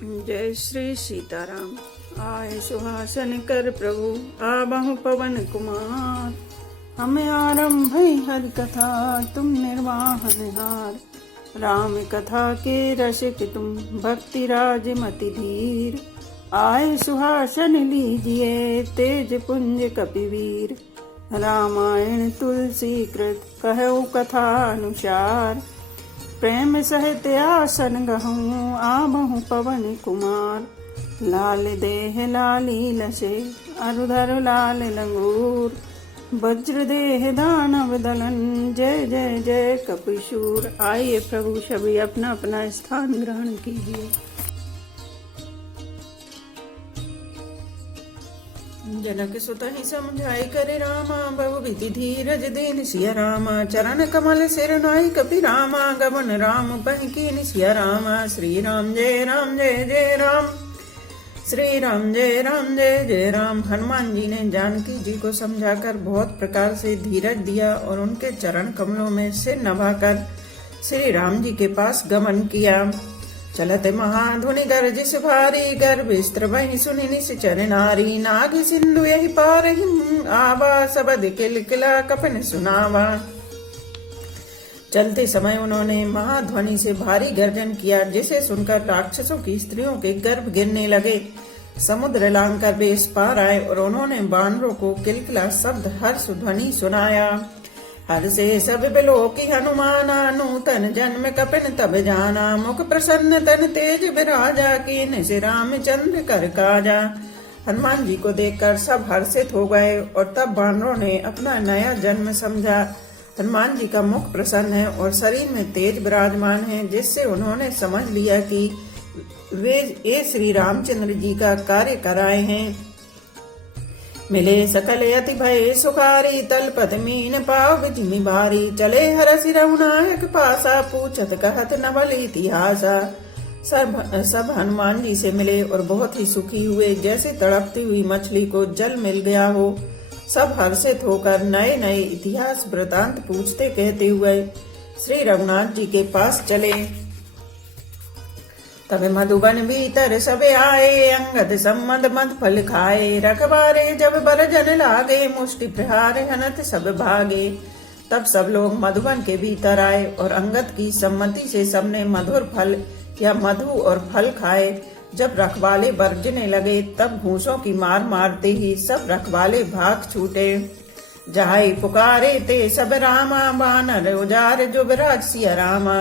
जय श्री सीताराम। आए सुहासन कर प्रभु आबहु पवन कुमार। हमें आरंभ हरि कथा तुम निर्वाहन हार। राम कथा के रसिक तुम भक्ति राज मति धीर। आए सुहासन लीजिए तेज पुंज कपिवीर। रामायण तुलसी कृत कहु कथा अनुसार। प्रेम सहित आसन गहूँ आबहु पवन कुमार। लाल देह लाली लसे अरुधर लाल लंगूर। वज्र देह दानव दलन जय जय जय कपिशूर। आइए प्रभु सभी अपना अपना स्थान ग्रहण कीजिए। जनक सुत ही समझाई करे रामा बहु विधि धीरज दीन सिया रामा। चरण कमल सिर नाई कपि रामा गमन राम पहि कीन सिया रामा। श्री राम जय जय राम। श्री राम जय जय राम। हनुमान जी ने जानकी जी को समझाकर बहुत प्रकार से धीरज दिया और उनके चरण कमलों में सिर नभाकर श्री राम जी के पास गमन किया। चलत महाधुनि गर्जिस भारी गर्भ स्त्र वही सुनि निश्चर नारी। नाग सिंधु यही पारहिं आवा सबद किलकिला कपन सुनावा। चलते समय उन्होंने महाध्वनि से भारी गर्जन किया जिसे सुनकर राक्षसों की स्त्रियों के गर्भ गिरने लगे। समुद्र लांघकर वे इस पार आए और उन्होंने बानरों को किलकिला शब्द हर्ष ध्वनि सुनाया। हर से सब बिलोकी हनुमाना नूतन जन्म कपिन तब जाना। मुख प्रसन्न तन तेज विराजा कीन से रामचंद्र कर काजा। हनुमान जी को देखकर सब हर्षित हो गए और तब बानरों ने अपना नया जन्म समझा। हनुमान जी का मुख प्रसन्न है और शरीर में तेज विराजमान है जिससे उन्होंने समझ लिया कि वे ये श्री रामचंद्र जी का कार्य कराए हैं। मिले सकल अति भय सुखारी तलपत मीन पाव जिमि भारी। चले हरसि रघुनायक पासा पूछत कहत नवल इतिहासा। सब हनुमान जी से मिले और बहुत ही सुखी हुए जैसे तड़पती हुई मछली को जल मिल गया हो। सब हर्षित होकर नए नए इतिहास वृतांत पूछते कहते हुए श्री रघुनाथ जी के पास चले। तब मधुबन भीतर सब आए अंगद सम्मद मद फल खाए। रखबारे जब बर जन लागे मुष्टि प्रहार हनत सब भागे। तब सब लोग मधुबन के भीतर आए और अंगद की सम्मति से सबने मधुर फल या मधु और फल खाए। जब रखवाले बरजने लगे तब घूसों की मार मारते ही सब रखवाले भाग छूटे। जाए पुकारे ते सब रामा बानर उजार जो विराज सिया रामा।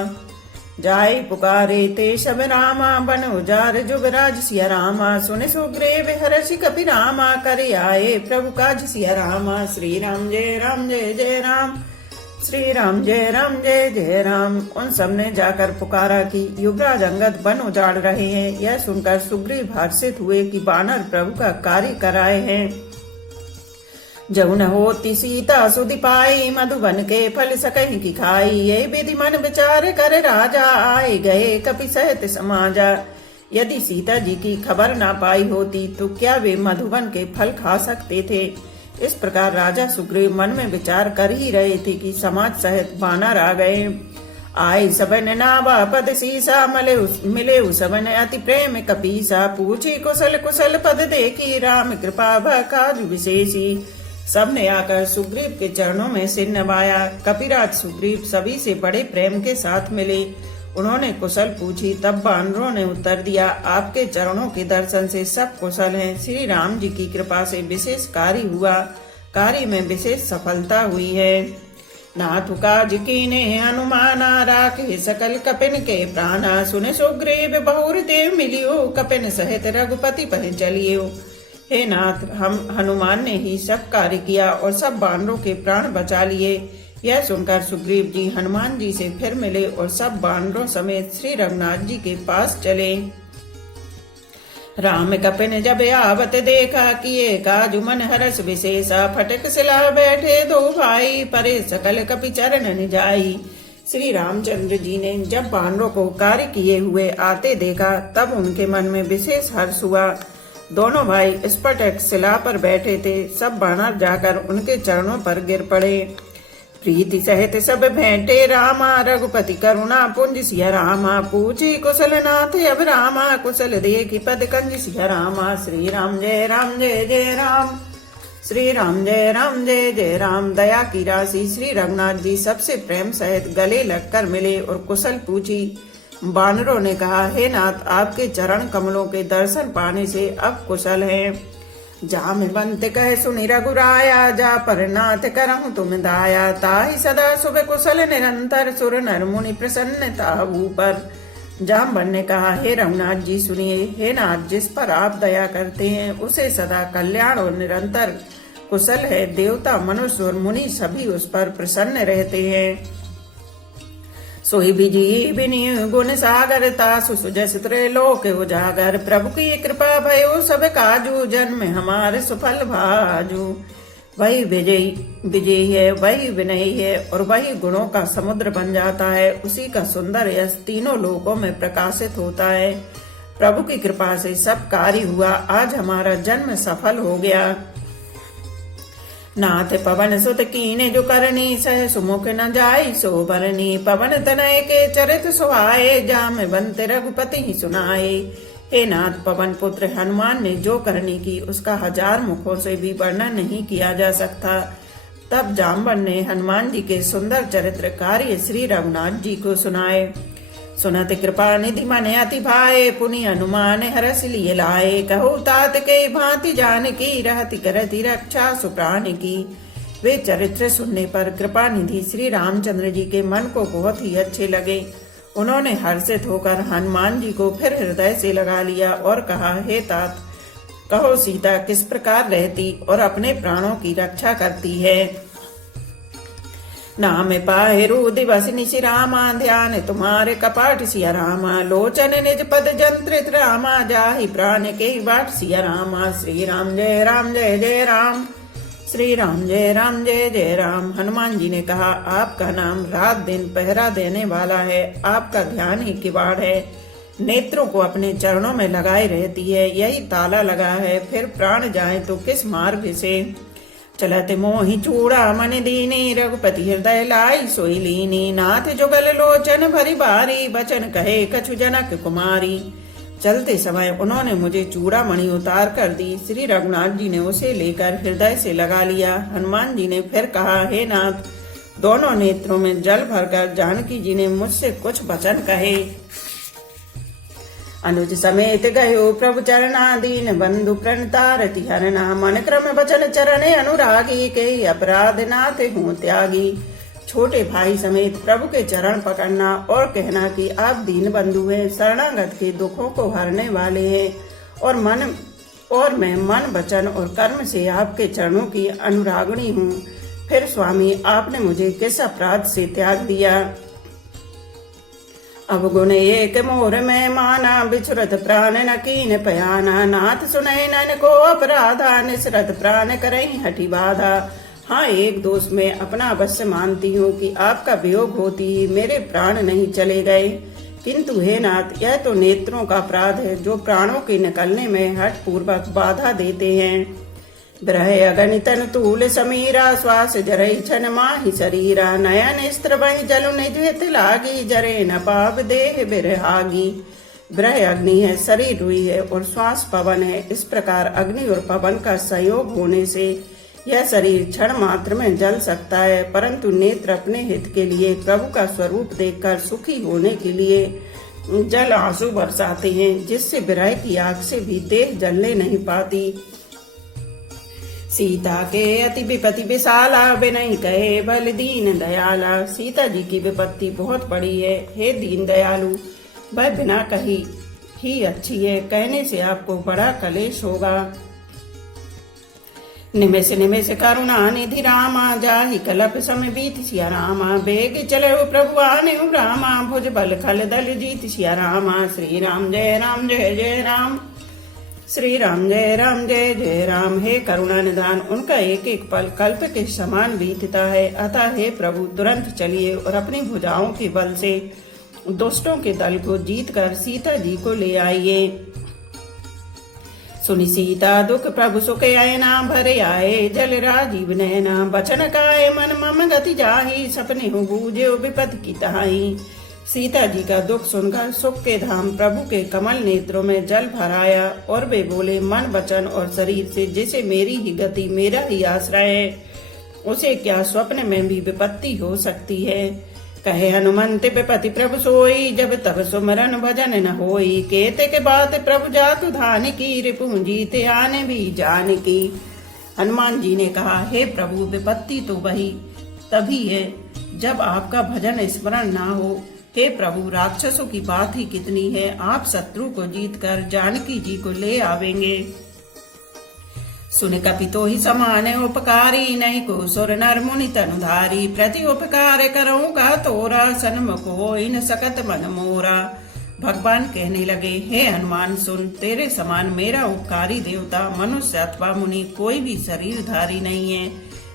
जाय पुकारे ते सब रामा बन उजार जो विराज सिया रामा। सुन सुग्रीव हर्षि कपि रामा करे आए प्रभु काज सिया रामा। श्री राम जय जय राम। श्री राम जय जय राम। उन सब ने जाकर पुकारा कि युवराज अंगद वन उजाड़ रहे हैं। यह सुनकर सुग्रीव हर्षित हुए कि बानर प्रभु का कार्य कराए हैं। जब न होती सीता सुधि पाई मधुबन के फल सकहि की खाई। ये विधि मन विचार कर राजा आए गए कपि सहित समाजा। यदि सीता जी की खबर ना पाई होती तो क्या वे मधुबन के फल खा सकते थे। इस प्रकार राजा सुग्रीव मन में विचार कर ही रहे थे कि समाज सहित बानर आ गए। आए सबन नावा पद सीसा मिले सबन अति प्रेम कपीसा। पूछी कुशल कुशल पद देखी राम कृपा काज विशेषी। सब ने आकर सुग्रीव के चरणों में सिर नवाया। कपिराज सुग्रीव सभी से बड़े प्रेम के साथ मिले। उन्होंने कुशल पूछी तब बानरों ने उत्तर दिया आपके चरणों के दर्शन से सब कुशल हैं। श्री राम जी की कृपा से विशेष कार्य हुआ। कार्य में विशेष सफलता हुई है। नाथ काज कीने हनुमाना राखे सकल कपिन के प्राणा। सुने सुग्रीव बहुर देव मिलियो कपिन सहित रघुपति पह चलियो। हे नाथ हम हनुमान ने ही सब कार्य किया और सब बानरों के प्राण बचा लिए। यह सुनकर सुग्रीव जी हनुमान जी से फिर मिले और सब बानरों समेत श्री रघुनाथ जी के पास चले। राम कपिन जब आवत देखा किए काजु मन हरस विशेषा। फटक सिला बैठे दो भाई परे सकल कपि चरण निजाई। श्री रामचंद्र जी ने जब बानरों को कार्य किए हुए आते देखा तब उनके मन में विशेष हर्ष हुआ। दोनों भाई स्फटिक शिला पर बैठे थे। सब बानर जाकर उनके चरणों पर गिर पड़े। प्रीति सहित सब भेंटे रामा, रघुपति करुणा पुंज सिया रामा। पूछी कुशल नाथ अब रामा, कुशल देखी पद कंज सिया रामा। श्री राम जय राम जय जय राम, श्री राम जय राम जय जय राम। दया की राशि श्री रघुनाथ जी सबसे प्रेम सहित गले लगकर मिले और कुशल पूछी। बानरों ने कहा, हे नाथ, आपके चरण कमलों के दर्शन पाने से अब कुशल हैं। जामिवंत कह सुनि रघुराया, जा पर नाथ करहु तुम दाया। ताहि सदा शुभ कुशल निरंतर, सुर नर मुनि प्रसन्नता ऊपर। जामवन ने कहा, हे रघुनाथ जी सुनिए, हे नाथ, जिस पर आप दया करते हैं उसे सदा कल्याण और निरंतर कुशल है। देवता, मनुष्य और मुनि सभी उस पर प्रसन्न रहते हैं। सोई बिजी बिनि गुण सागर, तासु सुजस त्रैलोक उजागर। प्रभु की कृपा भयो सब काजू, जन्म हमारे सुफल भाजू। वही विजयी है, वही विनयी है और वही गुणों का समुद्र बन जाता है। उसी का सुंदर यश तीनों लोकों में प्रकाशित होता है। प्रभु की कृपा से सब कार्य हुआ, आज हमारा जन्म सफल हो गया। नाथ पवन सुत कीने जो करनी, सह सुमुख न जाई सो बरनी। पवन तनय के चरित सुहाए, जामवंत रघुपति ही सुनाए। हे नाथ, पवन पुत्र हनुमान ने जो करनी की उसका 1000 मुखों से भी वर्णन नहीं किया जा सकता। तब जामवन ने हनुमान जी के सुंदर चरित्र कार्य श्री रघुनाथ जी को सुनाए। सुनत कृपा निधि मन अति भाए, पुनि हनुमान हरस लिए लाए। कहु तात के भांति जानकी, रहति करति रक्षा सुप्राण की। वे चरित्र सुनने पर कृपा निधि श्री रामचंद्र जी के मन को बहुत ही अच्छे लगे। उन्होंने हर्षित होकर हनुमान जी को फिर हृदय से लगा लिया और कहा, हे तात, कहो सीता किस प्रकार रहती और अपने प्राणों की रक्षा करती है। नाम पाहिरु दिवस निशि रामा, ध्यान तुम्हारे कपाट सिया रामा। लोचन निज पद जंत्रित रामा, जाहि प्राण के बाट सिया रामा। श्री राम जय राम जय जय राम, श्री राम जय राम जय जय राम। हनुमान जी ने कहा, आपका नाम रात दिन पहरा देने वाला है, आपका ध्यान ही किवाड़ है। नेत्रों को अपने चरणों में लगाए रहती है, यही ताला लगा है। फिर प्राण जाए तो किस मार्ग से। चलत मोहि चूड़ा मन दीनी, रघुपति हृदय लाई सोई लीनी। नाथ जुगल लोचन भरी बारी, बचन कहे कछु जनक कुमारी। चलते समय उन्होंने मुझे चूड़ा मणि उतार कर दी। श्री रघुनाथ जी ने उसे लेकर हृदय से लगा लिया। हनुमान जी ने फिर कहा, हे नाथ, दोनों नेत्रों में जल भरकर जानकी जी ने मुझसे कुछ वचन कहे। अनुज समेत गयो प्रभु चरणा, दीन बंधु प्रणतारति हरना। मन क्रम वचन चरणे अनुरागी, के अपराध नाथ हूँ त्यागी। छोटे भाई समेत प्रभु के चरण पकड़ना और कहना कि आप दीन बंधु हैं, शरणागत के दुखों को हरने वाले हैं और मैं मन वचन और कर्म से आपके चरणों की अनुरागणी हूँ। फिर स्वामी, आपने मुझे किस अपराध से त्याग दिया। अब गुण एक मोर में माना, बिछुरत प्राण न कीन पयाना। नाथ सुनय नन को अपराधा, निसरत प्राण करई हठी बाधा। हाँ, एक दोष में अपना अवश्य मानती हूँ कि आपका वियोग होती ही मेरे प्राण नहीं चले गए, किंतु हे नाथ, यह तो नेत्रों का अपराध है जो प्राणों के निकलने में हठ पूर्वक बाधा देते हैं। ब्रह अगणितन तूल समीरा, श्वास जरई छन माहि शरीरा। नयन स्त्र बहि जलु निज हित लागी, जरे न पाप देह बिरहागी। ब्रह अग्नि है, शरीर रुई है और श्वास पवन है। इस प्रकार अग्नि और पवन का संयोग होने से यह शरीर क्षण मात्र में जल सकता है, परंतु नेत्र अपने हित के लिए प्रभु का स्वरूप देखकर सुखी होने के लिए जल आंसू बरसाते हैं, जिससे विरह की आग से भी देह जलने नहीं पाती। सीता के अति विपत्ति विशाला, बिनहि कहे बल दीन दयाला। सीता जी की विपत्ति बहुत बड़ी है, हे दीन दयालु, वह बिना कही ही अच्छी है, कहने से आपको बड़ा कलेश होगा। निमेष निमेष करुणा निधि रामा, जाहि कलप सम बीत सिया रामा। बेग चले प्रभु आने रामा, भुज बल खल दल जीत सिया रामा। श्री राम जय राम जय जय राम, श्री राम जय राम जय जय राम। हे करुणा निधान, उनका एक एक पल कल्प के समान बीतता है, अतः हे प्रभु तुरंत चलिए और अपनी भुजाओं के बल से दुष्टों के दल को जीतकर सीता जी को ले आइए। सुनि सीता दुख प्रभु सुख आयना भरे आए जल राजीव नैना बचन काय मन मम गति जाहि सपने हूँ बूझे विपद की तहाई। सीता जी का दुख सुनकर सुख के धाम प्रभु के कमल नेत्रों में जल भराया और वे बोले, मन वचन और शरीर से जिसे मेरी ही गति मेरा ही आश्रय है, उसे क्या स्वप्न में भी विपत्ति हो सकती है। कहे हनुमंत विपति प्रभु सोई जब तब सुमरन भजन न होई। केते के बात प्रभु जातु धान की रिपु जीते आने भी जान की। हनुमान जी ने कहा, हे प्रभु विपत्ति तो वही तभी है जब आपका भजन स्मरण ना हो। हे प्रभु राक्षसों की बात ही कितनी है, आप शत्रु को जीतकर जानकी जी को ले आवेंगे। सुन कपि तो ही समान उपकारी नहीं को सुर नर मुनि तनुधारी। प्रति उपकार करूं का तोरा सन्मुख हो इन सकत मन मोरा। भगवान कहने लगे, हे हनुमान सुन, तेरे समान मेरा उपकारी देवता मनुष्य अथवा मुनि कोई भी शरीरधारी नहीं है।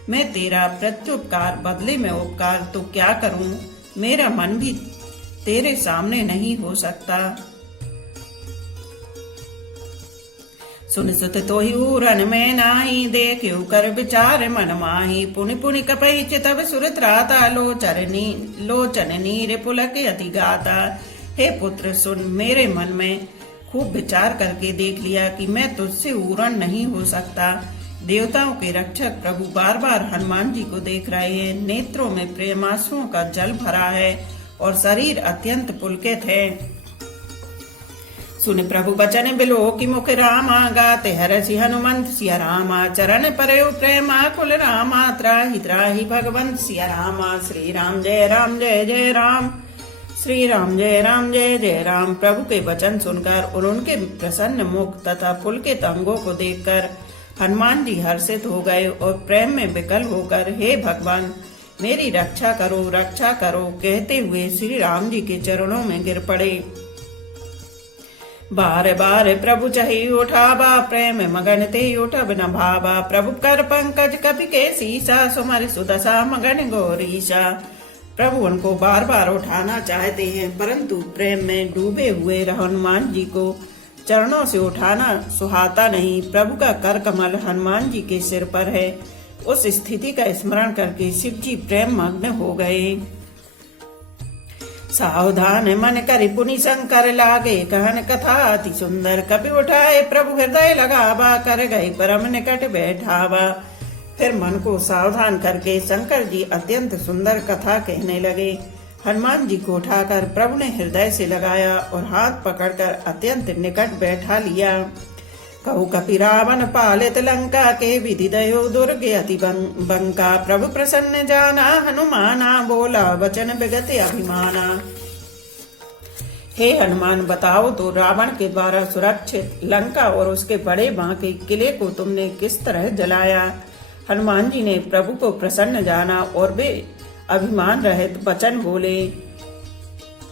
मैं तेरा प्रत्युपकार बदले में उपकार तो क्या करूं, मेरा मन भी तेरे सामने नहीं हो सकता। सुन सुत तो ही उरन में नाही देखियो कर विचार मन माही। पुनि पुनि कपहि चितव सुर त्राता लोचन नीर पुलक अति गाता। हे पुत्र सुन, मेरे मन में खूब विचार करके देख लिया कि मैं तुझसे उरण नहीं हो सकता। देवताओं के रक्षक प्रभु बार बार हनुमान जी को देख रहे हैं। नेत्रों में प्रेमाश्रुओं का जल भरा है और शरीर अत्यंत पुलकित है। सुन प्रभु बचन बिलो की मुख रामा गाते हरसि हनुमंत सिया रामा। चरण परयो प्रेमा कुल रामा त्राहि त्राहि भगवंत सिया रामा। श्री राम जय राम जय जय राम, श्री राम जय राम जय जय राम। प्रभु के वचन सुनकर और उनके प्रसन्न मुख तथा पुलकित अंगों को देखकर हनुमान जी हर्षित हो गए और प्रेम में विकल होकर, हे भगवान मेरी रक्षा करो कहते हुए श्री राम जी के चरणों में गिर पड़े। बार बार प्रभु चही उठावा प्रेम मगन ते उठब न भावा। प्रभु कर पंकज कपि के सीसा सुमर सुदशा मगन गौरीशा। प्रभु उनको बार बार उठाना चाहते हैं, परंतु प्रेम में डूबे हुए हनुमान जी को चरणों से उठाना सुहाता नहीं। प्रभु का कर कमल हनुमान जी के सिर पर है। उस स्थिति का स्मरण करके शिव जी प्रेम मग्न हो गए। सावधान मन करि पुनि शंकर लागे कहन कथा अति सुंदर। कपि उठाए प्रभु हृदय लगावा कर गए परम निकट बैठावा। फिर मन को सावधान करके शंकर जी अत्यंत सुंदर कथा कहने लगे। हनुमान जी को उठाकर प्रभु ने हृदय से लगाया और हाथ पकड़कर अत्यंत निकट बैठा लिया। कहु कपि रावण पालित लंका के विधि दयो दुर्गे अति बंका। प्रभु प्रसन्न जाना हनुमाना बोला वचन विगत अभिमाना। हे हनुमान बताओ तो रावण के द्वारा सुरक्षित लंका और उसके बड़े बांके किले को तुमने किस तरह जलाया। हनुमान जी ने प्रभु को प्रसन्न जाना और वे अभिमान रहित वचन बोले।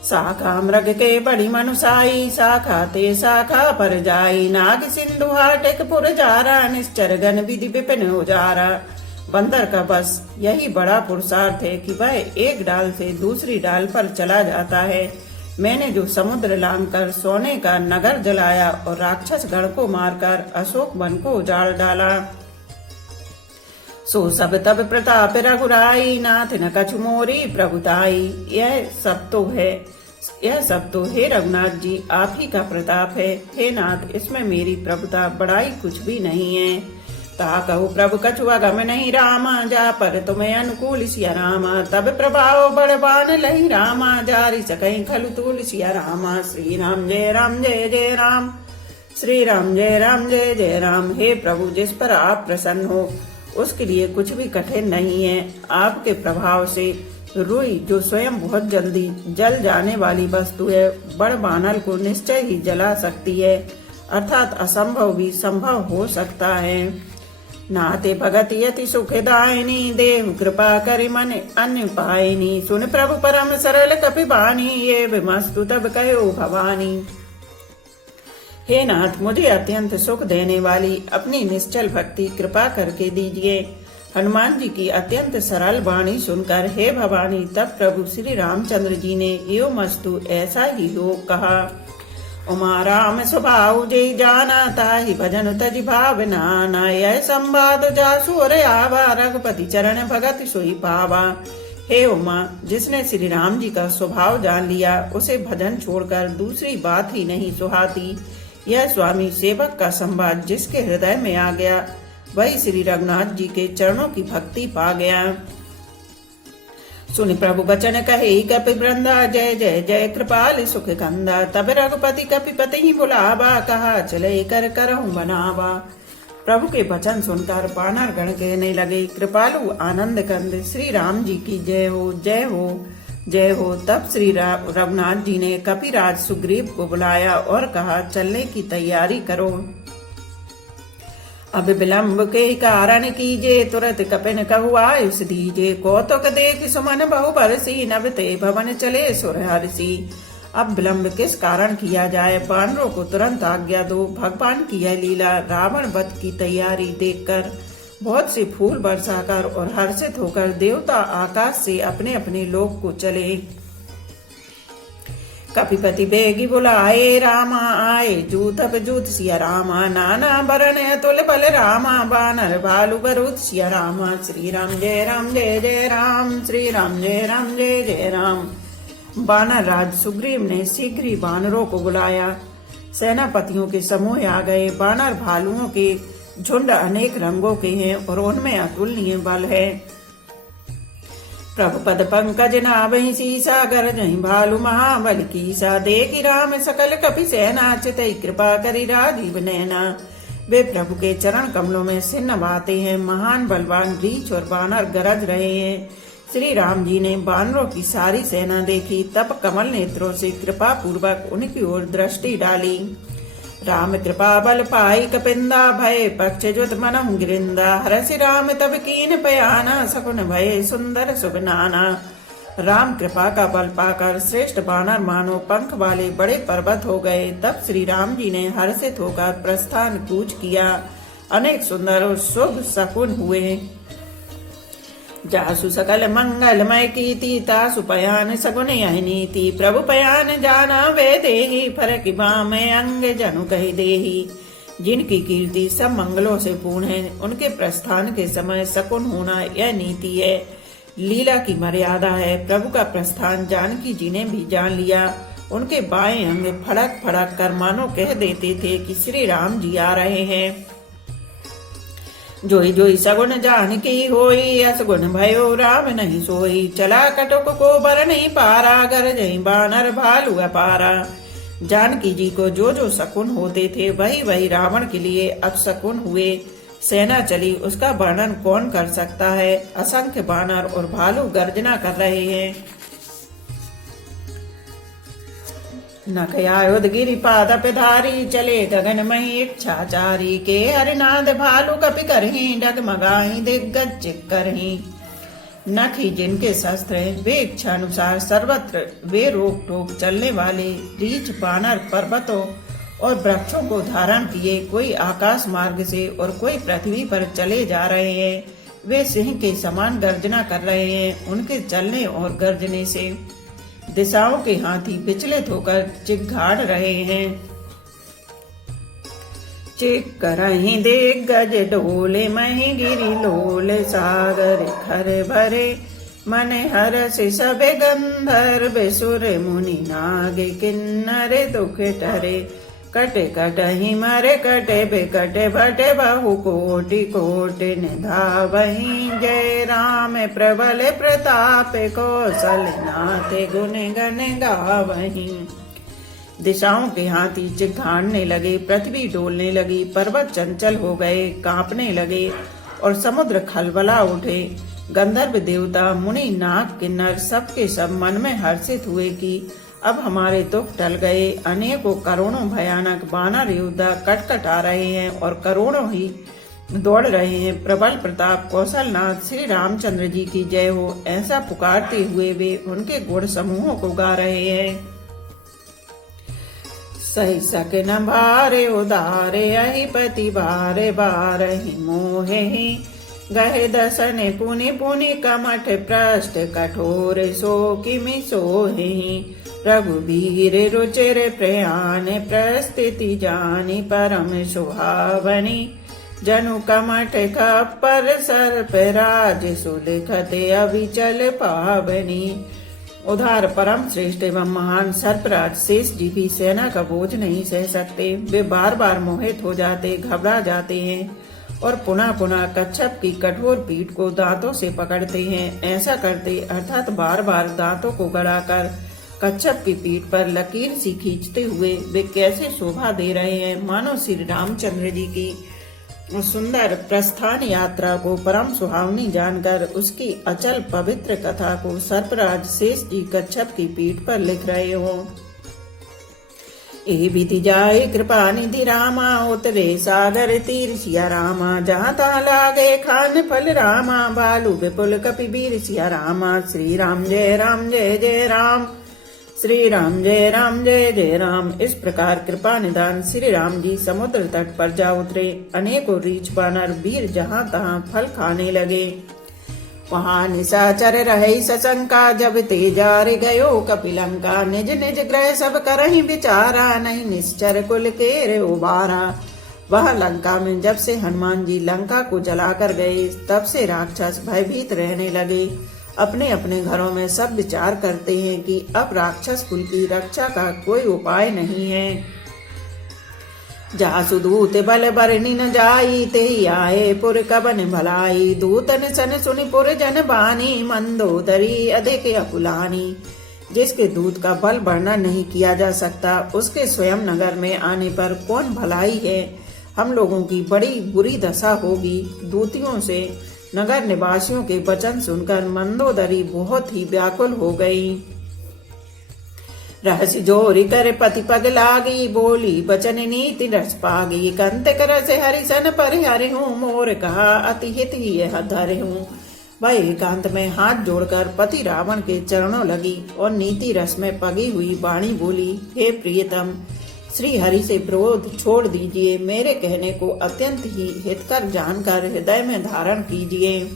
शाखा मृग के बड़ी मनुसाई शाखा ते शाखा पर जाई। नाग सिंधु हाटिक पुर जारा निश्चर गण विधि विपिन उजारा। बंदर का बस यही बड़ा पुरुषार्थ है कि वह एक डाल से दूसरी डाल पर चला जाता है। मैंने जो समुद्र लांघकर सोने का नगर जलाया और राक्षस गण को मारकर अशोक वन को उजाड़ डाला, सो सब तब प्रताप रघुराई नाथ न कछु मोरी प्रभुताई। यह सब तो हे रघुनाथ जी आप ही का प्रताप है। हे नाथ इसमें मेरी प्रभुता बड़ाई कुछ भी नहीं है। ता कहु प्रभु कछु अगम नहीं रामा जा पर तुम्हें अनुकूल सिया रामा। तब प्रभाव बड़बान लही रामा जारी सकई खलु तूल सिया रामा। श्री राम जय जय राम, श्री राम जय जय राम। हे प्रभु जिस पर आप प्रसन्न हो उसके लिए कुछ भी कठिन नहीं है। आपके प्रभाव से रुई जो स्वयं बहुत जल्दी जल जाने वाली वस्तु है बड़ बानल को निश्चय ही जला सकती है, अर्थात असंभव भी संभव हो सकता है। नाते भगत यति सुखदायिनी देव कृपा करि मन अन्य पायनी। सुन प्रभु परम सरल कपि बानी ये विमस्तु तब कहो भवानी। हे नाथ मुझे अत्यंत सुख देने वाली अपनी निश्चल भक्ति कृपा करके दीजिए। हनुमान जी की अत्यंत सरल वाणी सुनकर हे भवानी तब प्रभु श्री रामचंद्र जी ने यो मस्तु ऐसा ही हो कहा उमा राम स्वभाव जय जाना, ताहि भजन तज भावना ना। यह संवाद जासु और आवा, रघुपति चरण भगत सोई पावा। हे उमा, जिसने श्री राम जी का स्वभाव जान लिया, उसे भजन छोड़कर दूसरी बात ही नहीं सुहाती। यह स्वामी सेवक का संवाद जिसके हृदय में आ गया, वही श्री रघुनाथ जी के चरणों की भक्ति पा गया। सुनि प्रभु बचन कहे कपि वृंदा, जय जय जय कृपाल सुख कंदा। तब रघुपति कपिपति बुलावा, कहा चले कर करहूं बनावा। प्रभु के वचन सुनकर वानर गण कहने लगे, कृपालु आनंद कंद श्री राम जी की जय हो, जय हो, जय हो। तब श्री रघुनाथ जी ने कपिराज सुग्रीव को बुलाया और कहा, चलने की तैयारी करो। अब विलंब के कारण कीजे, तुरंत कपिन कहु आयुष दीजे। कौतुक देख सुमन बहु बरसी, नभ ते भवन चले सुर हर्षि। अब विलंब किस कारण किया जाए, वानरों को तुरंत आज्ञा दो। भगवान की यह लीला रावण वध की तैयारी देखकर बहुत से फूल बरसाकर और हर्षित होकर देवता आकाश से अपने अपने लोक को चले। कपिपति बेगी बुलाए, रामा आए जूत जूत सिया रामा। नाना बरन अतुल बल रामा, बानर भालु बरूद सिया रामा। श्री राम जय राम जय जय राम, श्री राम जय राम जय जय राम। बानर राज सुग्रीव ने शीघ्र ही बानरों को बुलाया। सेनापतियों के समूह आ गए। बानर भालुओं के झुंड अनेक रंगों के हैं और उनमें अतुलनीय बल है। प्रभु पद पंकज नाभहि सीसा, गरजहि भालु महाबल कीसा। देखि राम सकल कपि सेना, चितई कृपा करि राजीव नैना। वे प्रभु के चरण कमलों में सिर नवाते हैं। महान बलवान रीछ और बानर गरज रहे हैं। श्री राम जी ने बानरों की सारी सेना देखी, तब कमल नेत्रों से कृपा पूर्वक उनकी ओर दृष्टि डाली। राम कृपा बल पाई कपिंदा, भय पक्ष जुत मनम गिरिंदा। हरसि राम तब कीन पयाना, सकुन भय सुंदर शुभ नाना। राम कृपा का बल पाकर श्रेष्ठ बानर मानो पंख वाले बड़े पर्वत हो गए। तब श्री राम जी ने हर्षित होकर प्रस्थान कूच किया। अनेक सुंदर और शुभ शकुन हुए। जासु सकल मंगलमय कीर्ति, तासु पयान सगुन यह नीति। प्रभु पयान जाना वे देहि, फरक बाम अंग जनु कहि देहि। जिनकी कीर्ति सब मंगलों से पूर्ण है, उनके प्रस्थान के समय शकुन होना यह नीति है, लीला की मर्यादा है। प्रभु का प्रस्थान जानकी जी ने भी जान लिया। उनके बाएं अंग फड़क फड़क कर मानो कह देते थे कि श्री राम जी आ रहे हैं। जोई जोई सगुन जानकी होई, असगुन भयो राम नहीं सोई। चला कटुक को बर नहीं पारा, गरजहि बानर भालु अपारा। जानकी जी को जो जो शकुन होते थे, वही वही रावण के लिए अपशकुन हुए। सेना चली, उसका वर्णन कौन कर सकता है। असंख्य बानर और भालू गर्जना कर रहे हैं। नखयायुध गिरि पादप धारी, चले गगन मही इच्छाचारी। के हरिनाद भालू कपि करही, डगमगाही दिग्गज करही। नख ही जिनके शस्त्र हैं, वे इच्छा अनुसार सर्वत्र वे रोक टोक चलने वाले रीछ बानर पर्वतों और वृक्षों को धारण किए कोई आकाश मार्ग से और कोई पृथ्वी पर चले जा रहे हैं। वे सिंह के समान गर्जना कर रहे हैं। उनके चलने और गर्जने से दिशाओं के हाथी विचलित होकर चिघाड़ रहे हैं। चिक करहि दिग्गज डोले, मही गिरि लोले। सागर खर भरे मन हरस सबे, गंधर्व सुर मुनि नागे। किन्नर दुख टरे, कटे कटहि मरे कटे बिकटे। भटे बहु कोटि कोटि निधावहि, जय राम प्रबल प्रताप। कौशल नाथ गुण गण गावहि। दिशाओं के हाथी चिघाड़ने लगे, पृथ्वी डोलने लगी, पर्वत चंचल हो गए, कांपने लगे और समुद्र खलबला उठे। गंधर्व देवता मुनि नाग किन्नर सबके सब मन में हर्षित हुए कि अब हमारे दुख टल गए। अनेकों करोड़ों भयानक बानर योद्धा कटकट आ रहे हैं और करोड़ों ही दौड़ रहे हैं। प्रबल प्रताप कौशलनाथ श्री रामचंद्र जी की जय हो, ऐसा पुकारते हुए वे उनके गुण समूहों को गा रहे हैं। सही सके न भारे उदारे, अहि पति बारे बारहि मोहे। गहे दसने पुनि पुनि कमठ, पृष्ठ कठोर सो किमि सोहि। रघुबीर रुचिर प्रयाण प्रस्थिति जानी परम सुहावनी जनु कमठ खप्पर सर्प राज सुलिखत अविचल पावनी। उधार परम श्रेष्ठ एवं महान सर्पराज शेष जी भी सेना का बोझ नहीं सह सकते। वे बार बार मोहित हो जाते, घबरा जाते हैं और पुनः पुनः कच्छप की कठोर पीठ को दांतों से पकड़ते हैं। ऐसा करते अर्थात बार बार दांतों को गड़ाकर कच्छप की पीठ पर लकीर सी खींचते हुए वे कैसे शोभा दे रहे हैं, मानो श्री रामचंद्र जी की सुंदर प्रस्थान यात्रा को परम सुहावनी जानकर उसकी अचल पवित्र कथा को सर्पराज शेष जी कच्छप की पीठ पर लिख रहे हो। ए विधि जाए कृपा निधि रामा उतरे सागर तीर सिया रामा जहाँ ता लागे खान फल रामा बालू विपुल कपिवीर सिया रामा। श्री राम जय जय राम, श्री राम जय जय राम। इस प्रकार कृपा निदान श्री राम जी समुद्र तट पर जा उतरे। अनेकों रीछ बानर वीर जहाँ तहाँ फल खाने लगे। वहाँ निशाचर रहे सशंका जब तेजार गयो कपिलंका। निज निज ग्रह सब करहि विचारा नहीं निश्चर कुल के उबारा। वह लंका में जब से हनुमान जी लंका को जलाकर गए तब से राक्षस भयभीत रहने लगे। अपने अपने घरों में सब विचार करते हैं कि अब राक्षस कुल की रक्षा का कोई उपाय नहीं है। जासु दूत बल बरनी न जाई ते आए पुर कबन भलाई। दूतन सन सुनि पुर जन बानी मंदोदरी अधिक अकुलानी। जिसके दूत का बल वर्णन नहीं किया जा सकता उसके स्वयं नगर में आने पर कौन भलाई है। हम लोगों की बड़ी बुरी दशा होगी। दूतियों से नगर निवासियों के वचन सुनकर मंदोदरी बहुत ही व्याकुल हो गई। रहस्य जोरी कर पति पग लागी बोली बचन नीति रस पागी। कंत कर से हरिसन पर हरि हूँ मोर कहा अति हित ही यह धरे हूँ। वह एकांत में हाथ जोड़कर पति रावण के चरणों लगी और नीति रस में पगी हुई वाणी बोली, हे प्रियतम, श्री हरि से विरोध छोड़ दीजिए। मेरे कहने को अत्यंत ही हितकर जानकर हृदय में धारण कीजिए।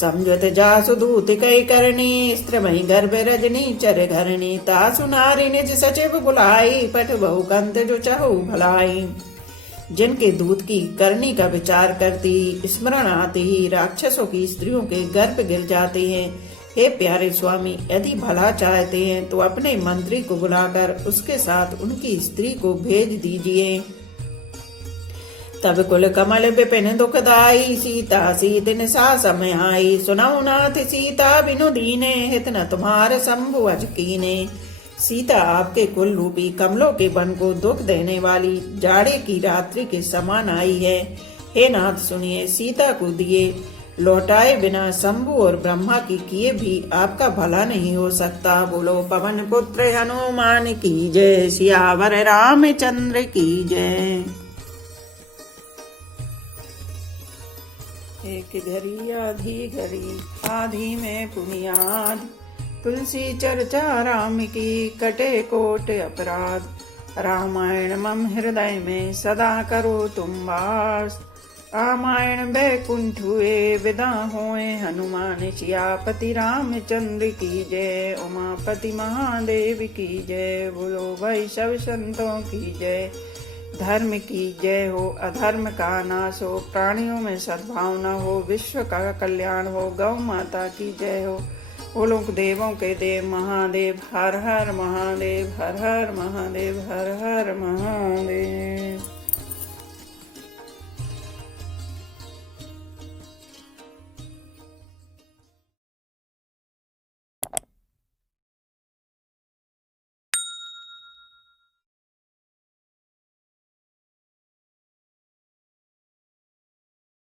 समझत जासु दूत कई करनी स्त्रमयी गर्भ रजनी चर घरनी। तासु नारी निज सचिव बुलाई पठ बहु कंत जो चहु भलाई। जिनके दूत की करनी का विचार करती स्मरण आते ही राक्षसों की स्त्रियों के गर्भ गिर जाते हैं। हे प्यारे स्वामी, यदि भला चाहते हैं तो अपने मंत्री को बुलाकर उसके साथ उनकी स्त्री को भेज दीजिए। तब कुल कमल विपिन दुखदाई सीता सीतिन सा समय आई। सुनऊ नाथ सीता बिनु दीने हित न तुम्हार शंभु अज कीने। सीता आपके कुल रूपी कमलों के वन को दुख देने वाली जाड़े की रात्रि के समान आई है। हे नाथ सुनिए, सीता को दिए लौटाए बिना शंभु और ब्रह्मा की किए भी आपका भला नहीं हो सकता। बोलो पवन पुत्र हनुमान की जय, सियावर रामचंद्र की जय। एक घड़ी आधी में पुनियाद तुलसी चर्चा राम की कटे कोट अपराध। रामायण मम हृदय में सदा करो तुम वास। रामायण बैकुंठ हुए विदा होए हनुमान। सियापति रामचंद्र की जय, उमापति महादेव की जय। बोलो भाई सब संतों की जय। धर्म की जय हो, अधर्म का नाश हो, प्राणियों में सद्भावना हो, विश्व का कल्याण हो। गौ माता की जय हो। बोलो देवों के देव महादेव हर हर महादेव, हर हर महादेव, हर हर महादेव।